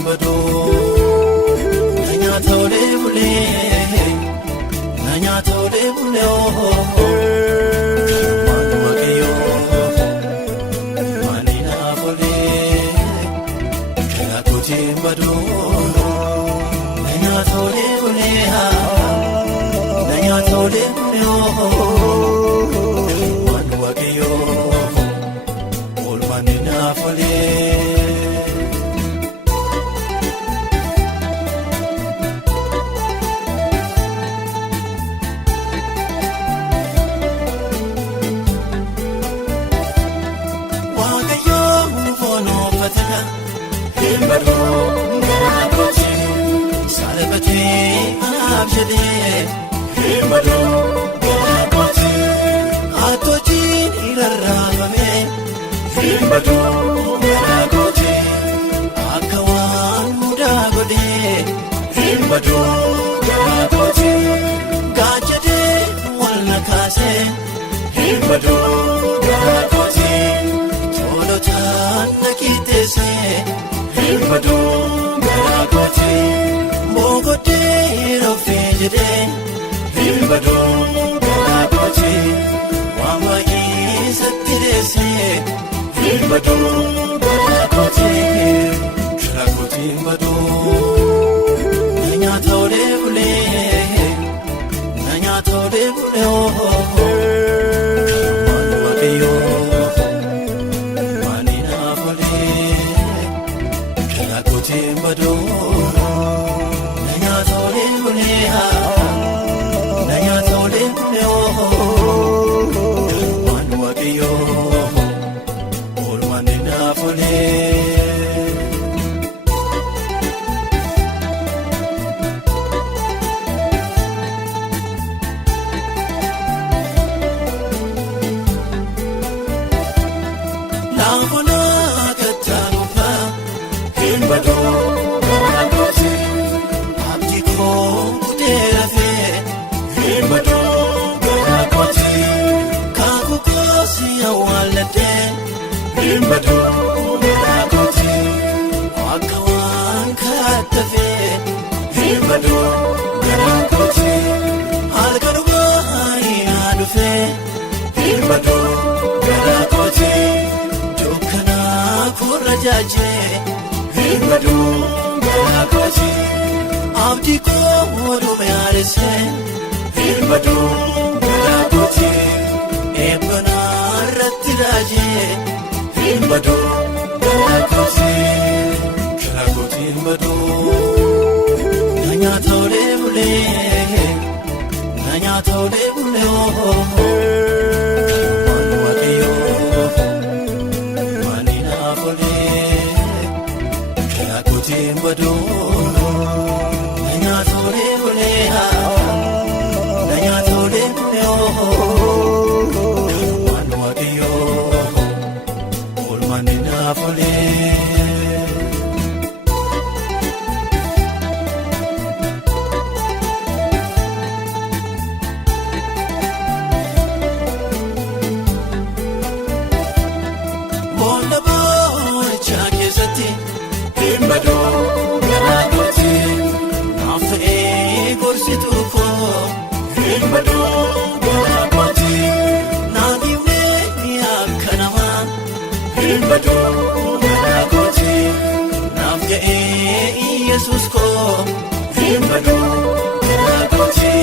bado nanya tole bule manu wakeyo manina bole koti bado nanya tole bule manu wakeyo ol manina bole bado ngakoti salabati abjade bado ngakoti atoji irarabame bado ngakoti akawan mudagode bado ngakoti gajade walakase bado ngakoti tolotan nakitese bado ngakoti mogote rofejede bado ngakoti wama isatirese bado ngakoti ngakoti bado nanya tole bule manu wakeyo manina bole bado nanya tole bule manu wakeyo ol manina bole bado ngakoti abdiko kuterafe bado ngakoti kakukosi awalate bado ngakoti akawan katafe bado ngakoti alkaruba inadufe bado ngakoti dukana kurajaje bado ngakoti abdiko wodomayarese bado ngakoti ebana ratiraje bado ngakoti bado nanya tole bule manu wakeyo manina bole bado nanya tole bule manu wakeyo ol manina bole bado ngakoti nafe gorsituko bado ngakoti nagime yakanama bado ngakoti nafje yesus ko bado ngakoti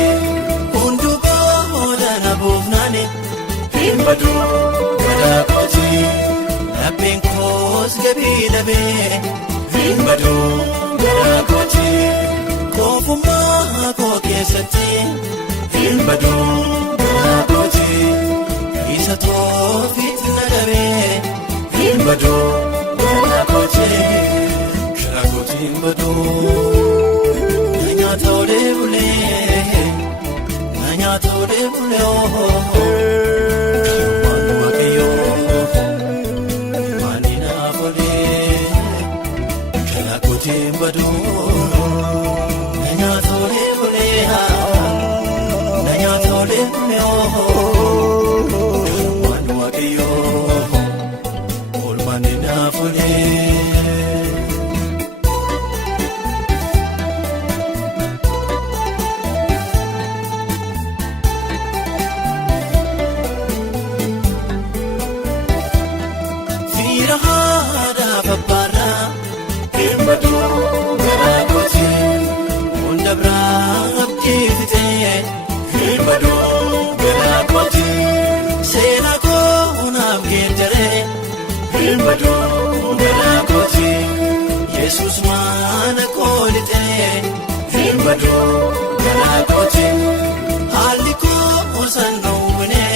undugo dana bovnane bado ngakoti apenkos gabilabe bado ngakoti kofuma kokesati bado ngakoti isato fitnagabe bado ngakoti bado nanya tole bule manu wakeyo manina bole bado nanya tole bule manu wakeyo ol manina bole haadha babbaadhaa hin badu garaa kooti hunda biraa abdiitee hin badu garaa kooti seenaa koo naaf geeddaree hin badu garaa kooti Yesuus maana koolitee hin badu garaa kooti haalli koo sannuunee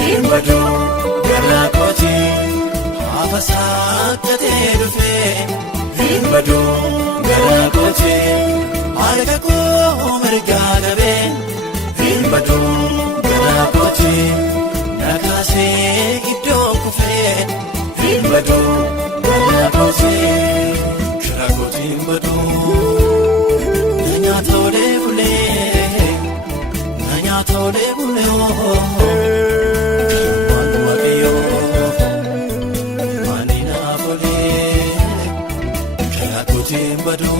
hin badu garaa kooti hafasaakatee dhufee hin badu garaa kooti harka koo mirgaa qabee hin badu garaa kooti nakaasee iddoo kufee hin badu garaa kooti garaa kooti hin badu na nyaata olee bulee na nyaata olee bulee waan waaqayyoo maani naaf olee garaa kooti hin badu.